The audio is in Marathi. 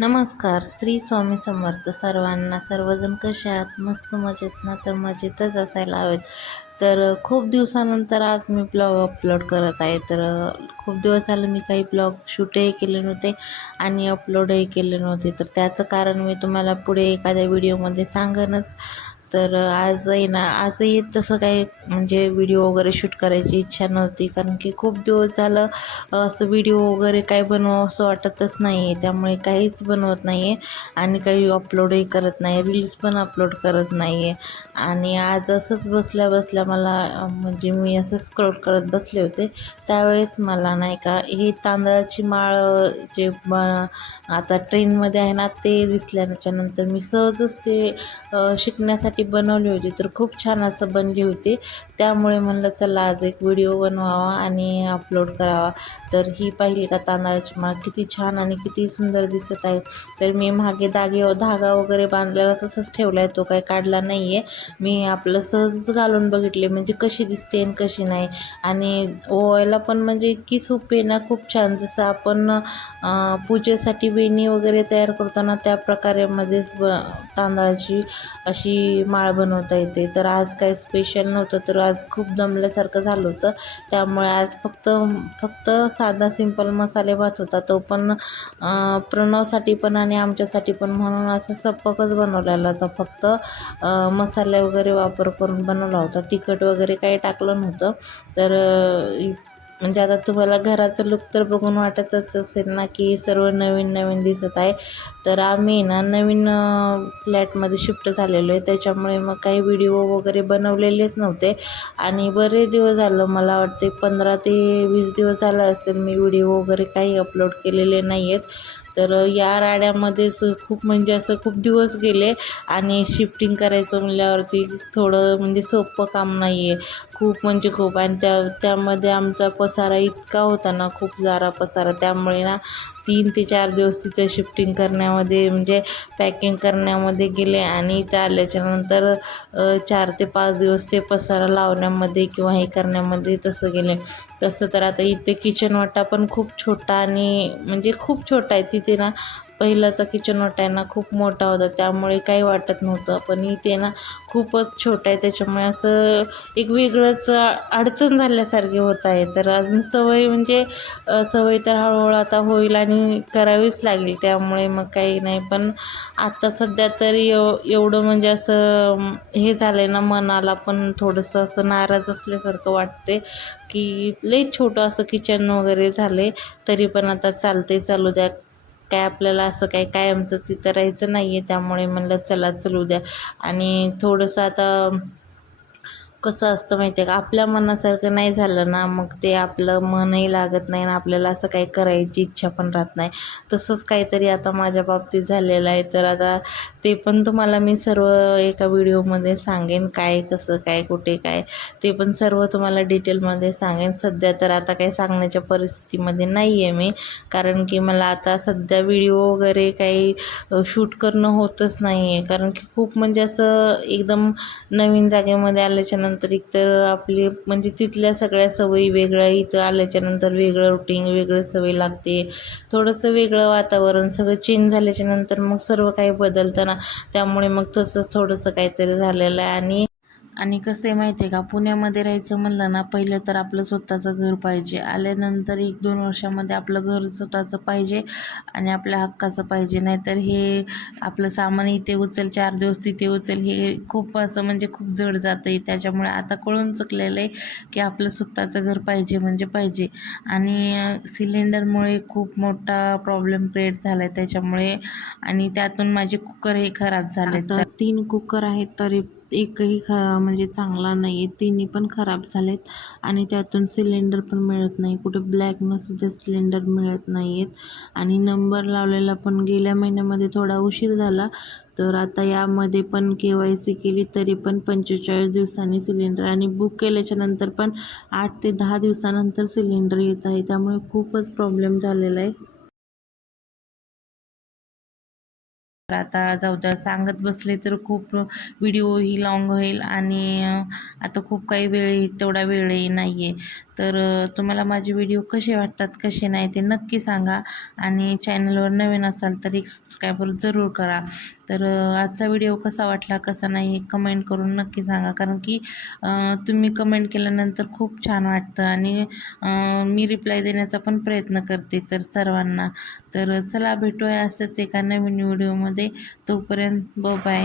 नमस्कार. श्री स्वामी समर्थ सर्वांना. सर्वजण कसे आहात? मस्त मजेत ना? तर मजेतच असायला हवेत. तर खूप दिवसानंतर आज मी ब्लॉग अपलोड करत आहे. तर खूप दिवस झाले मी काही ब्लॉग शूटही केले नव्हते आणि अपलोडही केले नव्हते. तर त्याचं कारण मी तुम्हाला पुढे एखाद्या व्हिडिओमध्ये सांगेनच. तर आज आहे ना, आजही तसं काही म्हणजे व्हिडिओ वगैरे शूट करायची इच्छा नव्हती, कारण की खूप दिवस झालं असं व्हिडिओ वगैरे काही बनवावं असं वाटतच नाही आहे. त्यामुळे काहीच बनवत नाही आहे आणि काही अपलोडही करत नाही, रील्स पण अपलोड करत नाही आहे. आणि आज असंच बसल्या बसल्या मला म्हणजे मी असं स्क्रोल करत बसले होते, त्यावेळेस मला नाही का ही तांदळाची माळ जे आता ट्रेंडमध्ये आहे ना ते दिसल्याच्यानंतर मी सहजच ते शिकण्यासाठी बनवली होती. तर खूप छान असं बनली होती. त्यामुळे म्हणलं चला आज एक व्हिडिओ बनवावा आणि अपलोड करावा. तर ही पाहिली का तांदळाची माळ किती छान आणि किती सुंदर दिसत आहे. तर मी मागे धागा वगैरे बांधलेला तसंच ठेवला आहे, तो काही काढला नाही आहे. मी आपलं सहजच घालून बघितले म्हणजे कशी दिसते आणि कशी नाही. आणि ओवायला पण म्हणजे इतकी सोपी आहे ना, खूप छान. जसं आपण पूजेसाठी वेणी वगैरे तयार करतो ना, त्या प्रकारे मध्येच तांदळाची अशी माळ बनवता येते. तर आज काही स्पेशल नव्हतं, तर आज खूप दमल्यासारखं झालं होतं. त्यामुळे आज फक्त साधा सिंपल मसाले भात होता, तो पण प्रणवसाठी पण आणि आमच्यासाठी पण म्हणून असं सपकच बनवलेला होता. फक्त मसाले वगैरे वापर करून बनवला होता. तिखट वगैरे काही टाकलं नव्हतं. तर म्हणजे आता तुम्हाला घराचं लुक तर बघून वाटतच असेल ना की सर्व नवीन नवीन दिसत आहे. तर आम्ही ना नवीन फ्लॅटमध्ये शिफ्ट झालेलो आहे, त्याच्यामुळे मग काही व्हिडिओ वगैरे बनवलेलेच नव्हते. आणि बरेच दिवस झालं, मला वाटते 15 ते 20 दिवस झालं असतील मी व्हिडिओ वगैरे काही अपलोड केलेले नाही आहेत. तर या राड्यामध्येच खूप म्हणजे असं खूप दिवस गेले. आणि शिफ्टिंग करायचं म्हणल्यावरती थोडं म्हणजे सोपं काम नाही आहे, खूप म्हणजे खूप. आणि त्यामध्ये आमचा पसारा इतका होता ना, खूप सारा पसारा. त्यामुळे ना 3 ते 4 दिवस तिथे शिफ्टिंग करण्यामध्ये म्हणजे पॅकिंग करण्यामध्ये गेले. आणि इथं आल्याच्यानंतर 4 ते 5 दिवस ते पसारा लावण्यामध्ये किंवा हे करण्यामध्ये तसं गेले. तसं तर आता इथे किचन वाटा पण खूप छोटा आणि म्हणजे खूप छोटा आहे. तिथे ना पहिलाचा किचन वाटा आहे ना खूप मोठा होता, त्यामुळे काही वाटत नव्हतं. पण इथे ना खूपच छोटा आहे, त्याच्यामुळे असं एक वेगळंच अडचण झाल्यासारखे होत आहे. तर अजून सवय म्हणजे सवय तर हळूहळू आता होईल आणि करावीच लागेल, त्यामुळे मग काही नाही. पण आता सध्या तरी एवढं म्हणजे असं हे झालं आहे ना, मनाला पण थोडंसं असं नाराज असल्यासारखं वाटते की लई छोटं असं किचन वगैरे झाले. तरी पण आता चालते, चालू द्या. काय आपल्याला असं काही कायमचंच इथं राहायचं नाही आहे, त्यामुळे म्हणलं चला चलू द्या. आणि थोडंसं आता कसं असतं माहिती आहे का, आपल्या मनासारखं नाही झालं ना, मग ते आपलं मनही लागत नाही आणि आपल्याला असं काही करायची इच्छा पण राहत नाही. तसंच काहीतरी आता माझ्या बाबतीत झालेलं आहे. तर आता ते पण तुम्हाला मी सर्व एका व्हिडिओमध्ये सांगेन, काय कसं काय कुठे काय ते पण सर्व तुम्हाला डिटेलमध्ये सांगेन. सध्या तर आता काही सांगण्याच्या परिस्थितीमध्ये नाही आहे मी, कारण की मला आता सध्या व्हिडिओ वगैरे काही शूट करणं होतच नाही आहे. कारण की खूप म्हणजे असं एकदम नवीन जागेमध्ये आल्याच्यानंतर एकतर आपली म्हणजे तिथल्या सगळ्या सवयी वेगळ्या, इथं आल्याच्यानंतर वेगळं रुटीन, वेगळं सवय लागते, थोडंसं वेगळं वातावरण, सगळं चेंज झाल्याच्यानंतर मग सर्व काही बदलतं ना. त्यामुळे मग तसंच थोडंसं काहीतरी झालेलं आहे. आणि कसं आहे माहिती आहे का, पुण्यामध्ये राहायचं म्हणलं ना, पहिलं तर आपलं स्वतःचं घर पाहिजे. आल्यानंतर 1-2 वर्षामध्ये आपलं घर स्वतःचं पाहिजे आणि आपल्या हक्काचं पाहिजे. नाहीतर हे आपलं सामान इथे उचल, 4 दिवस तिथे उचल, हे खूप असं म्हणजे खूप जड जातं आहे. त्याच्यामुळे आता कळून चुकलेलं आहे की आपलं स्वतःचं घर पाहिजे म्हणजे पाहिजे. आणि सिलेंडरमुळे खूप मोठा प्रॉब्लेम क्रिएट झाला आहे त्याच्यामुळे. आणि त्यातून माझे कुकर हे खराब झाले. तर 3 कुकर आहेत, तरी एकही म्हणजे चांगला नाही आहे, तिन्ही पण खराब झालेत. आणि त्यातून सिलेंडर पण मिळत नाही, कुठे ब्लॅकनंसुद्धा सिलेंडर मिळत नाही आहेत. आणि नंबर लावलेला पण गेल्या महिन्यामध्ये थोडा उशीर झाला. तर आता यामध्ये पण KYC केली, तरी पण 45 दिवसांनी सिलेंडर, आणि बुक केल्याच्यानंतर पण 8 ते 10 दिवसानंतर सिलेंडर येत आहे. त्यामुळे खूपच प्रॉब्लेम झालेला आहे. आता जाऊ द्या, सांगत बसले तर खूप व्हिडिओ ही लॉंग होईल आणि आता खूप काही तेवढा वेळही नाही आहे. तर तुम्हाला माझे व्हिडिओ कसे वाटतात कसे नाही ते नक्की सांगा आणि चॅनलवर नवीन असाल तर एक सबस्क्राईबर जरूर करा. तर आजचा व्हिडिओ कसा वाटला कसा नाही हे कमेंट करून नक्की सांगा, कारण की तुम्ही कमेंट केल्यानंतर खूप छान वाटतं आणि मी रिप्लाय देण्याचा पण प्रयत्न करते तर सर्वांना. तर चला भेटूया असंच एका नवीन व्हिडिओमध्ये. तोपर्यंत बाय.